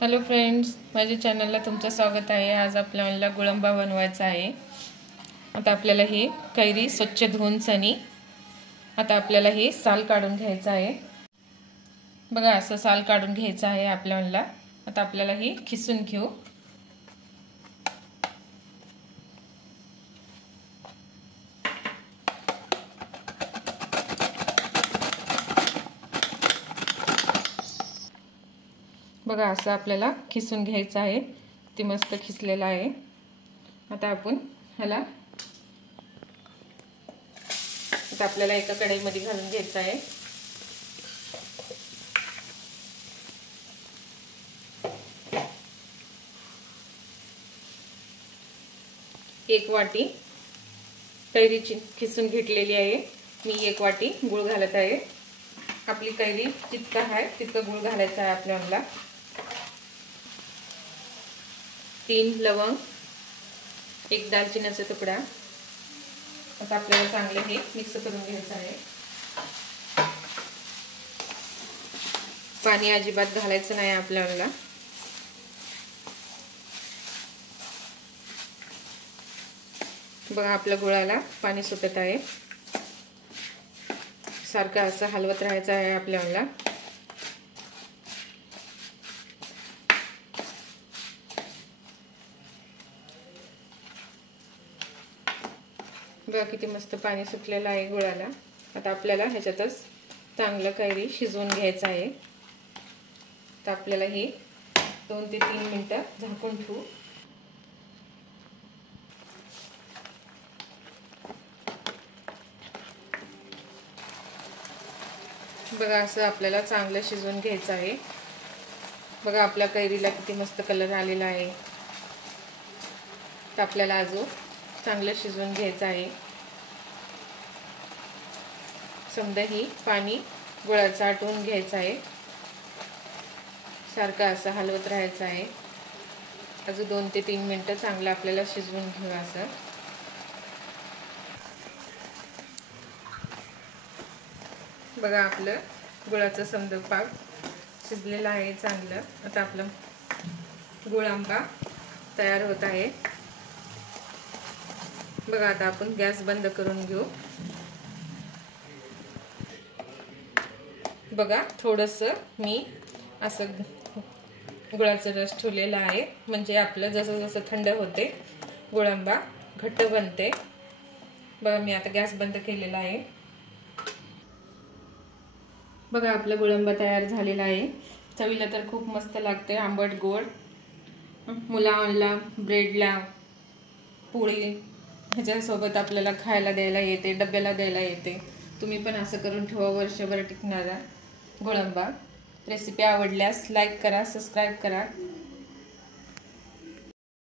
Hello friends, माझ्या चॅनलला तुमचं स्वागत आहे। आज आपल्याला गुळंबा बनवायचा आहे। आता आपल्याला ही कैरी स्वच्छ धुवून सनी आता आपल्याला ही साल काढून घ्यायचा आहे। बघा असं साल काढून घ्यायचं आहे आपल्याला। आता आपल्याला ही खिसून घेऊ। बघा असं आपल्याला खिसून घ्यायचं आहे। ती मस्त खिसलेला आहे। आता आपण ह्याला आता आपल्याला एका कढईमध्ये घालून घ्यायचं आहे। एक वाटी कैरीची खिसून घेतलेली आहे। मी एक वाटी गूळ घालत आहे। आपली कैरी जितका आहे तितका गूळ घालायचा आहे आपल्याला। 3 लवंग, 1 दालचिनीचा तुकडा। आता आपल्याला चांगले हे मिक्स करून घ्यायचं आहे। पाणी अजिबात घालायचं नाही आपल्याला। बघा आपल्या गुळाला पाणी सुटत आहे। सारखं असं हलवत राहायचं आहे आपल्याला। बघा किती मस्त पाणी सुटलेलं आहे गुळाला। आता आपल्याला ह्याच्यातच चांगलं कैरी शिजवून घ्यायचं आहे। तर आपल्याला हे 2 ते 3 मिनिटं झाकून ठेवू। बघा असं आपल्याला चांगलं शिजवून घ्यायचं आहे। बघा आपल्या कैरीला किती मस्त कलर आलेला आहे। तर आपल्याला अजून चांगलं शिजवून घ्यायचं आहे। समजा ही पाणी गुळाचं आटवून घ्यायचं आहे। सारखं असं हलवत राहायचं आहे। अजून 2 ते 3 मिनिटं चांगलं आपल्याला शिजवून घेऊ असं। बघा आपलं गुळाचं समजा पाक शिजलेला आहे चांगलं। आता आपलं गुळ आंबा तयार होत आहे। बघा आता आपण गॅस बंद करून घेऊ। बघा थोडंसं मी असं गुळाचा रस ठेवलेला आहे, म्हणजे आपलं जसं जसं थंड होते गुळांबा घट्ट बनते। बघा मी आता गॅस बंद केलेला आहे। बघा आपला गुळांबा तयार झालेला आहे। चवीला तर खूप मस्त लागते, आंबट गोड। मुलांना ब्रेडला पोळी ह्याच्यासोबत आपल्याला खायला द्यायला येते, डब्याला द्यायला येते। तुम्ही पण असं करून ठेवा, वर्षभर टिकणारा गुळांबा। रेसिपी आवडल्यास लाईक करा, सबस्क्राईब करा।